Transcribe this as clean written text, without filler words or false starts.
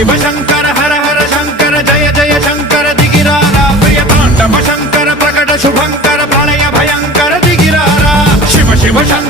शिव शंकर हर हर शंकर जय जय शंकर दिगिरारा प्रिय तांडव शंकर प्रकट शुभंकर प्रलय भयंकर दिगिरारा शिव शिव शंकर